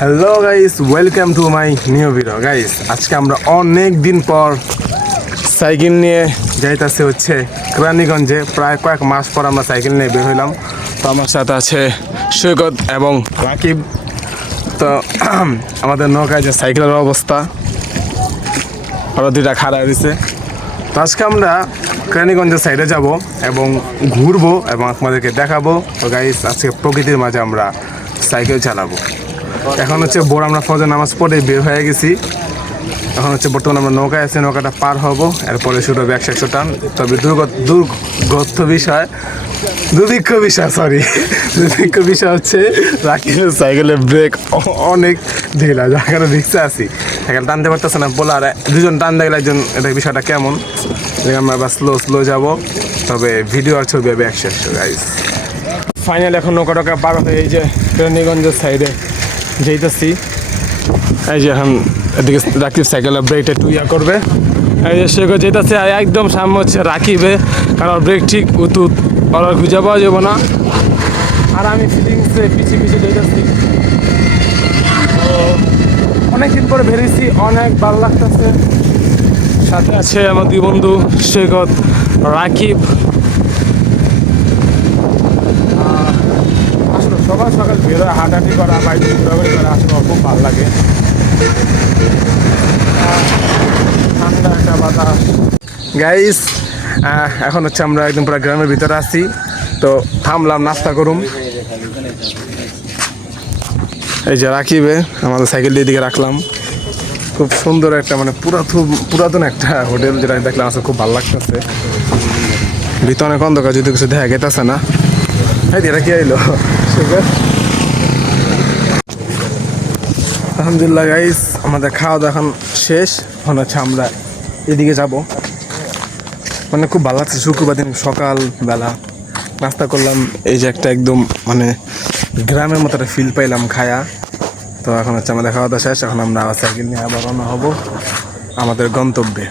Hello guys welcome to my new video guys আজকে আমরা অনেক দিন পর সাইকেল নিয়ে যাইতেছে হচ্ছে কেরানীগঞ্জে প্রায় কয়েক মাস পর আমরা সাইকেল নিয়ে বের হইলাম। তো আমার সাথে আছে সৈকত এবং রাকিব। তো আমাদের নৌকায় যে সাইকেলের অবস্থা ওরা দুইটা খাড়া দিছে। তো আজকে আমরা কেরানীগঞ্জের সাইডে যাব এবং ঘুরবো এবং আপনাদেরকে দেখাবো। তো গাইস আজকে প্রকৃতির মাঝে আমরা সাইকেল চালাবো। এখন হচ্ছে বোর আমরা ফজর নামাজ পড়ে বের হয়ে গেছি। এখন হচ্ছে বর্তমানে আমরা নৌকায় আছি, নৌকাটা পার হব, এরপরে শুরু হবে একশো একশো টান। তবে দুর্গত দুর্গত বিষয়, দুর্ভিক্ষ বিষয় সরি দুর্ভিক্ষ বিষয় হচ্ছে রাকিবের সাইকেলের ব্রেক অনেক ঢিলা, যার কারণে রিক্সা আছি। সাইকেল টানতে পারতেছে না, বলে আর দুজন টান দেখলে একজন এটা বিষয়টা কেমন? আমরা আবার স্লো স্লো যাব, তবে ভিডিও আর ছবি হবে একশো একশো গাইজ ফাইনাল এখন নৌকা টৌকা পার হয়ে এই যে কেরানীগঞ্জের সাইডে যেতেছি এই যে এখন এদিকে রাকিব সাইকেলের ব্রেকটা একটু ইয়া করবে। এই যে সে যেতেছে একদম সামনে হচ্ছে রাকিবে। কারণ ব্রেক ঠিক উতুত আর খুঁজে পাওয়া যাবে না। আর আমি ফিলিংসে পিছিয়ে পিছিয়ে যেতেছি অনেকদিন পরে বেরিয়েছি, অনেক ভালো লাগতেছে। সাথে আছে আমার দুই বন্ধু সৈকত রাকিব। হাঁটাহাঁটি করা বাইরে ঘোরাঘুরি করা আসলে খুব ভালো লাগে। ঠান্ডা একটা বাতাস। গাইস এখন হচ্ছে আমরা একদম পুরো গ্রামের ভিতরে আছি। তো থামলাম নাস্তা করুম। এই যে রাখিবে আমাদের সাইকেল দিয়ে দিকে রাখলাম। খুব সুন্দর একটা মানে পুরাতন পুরাতন একটা হোটেল যেটা দেখলাম আসলে খুব ভালো লাগতেছে। ভিতরে অনেক অন্ধকার যদি কিছু দেখা গেতেছে না। এই এটা কি আইলো? সুগার? আলহামদুলিল্লাহ গাইস আমাদের খাওয়া দাওয়া এখন শেষ। এখন হচ্ছে আমরা এদিকে যাব। মানে খুব ভালো লাগছে, শুক্রবার দিন সকালবেলা নাস্তা করলাম। এই যে একটা একদম মানে গ্রামের মতো একটা ফিল পাইলাম খায়া। তো এখন হচ্ছে আমাদের খাওয়া দাওয়া শেষ, এখন আমরা সাইকেল নিয়ে আবার রওনা হব আমাদের গন্তব্যে।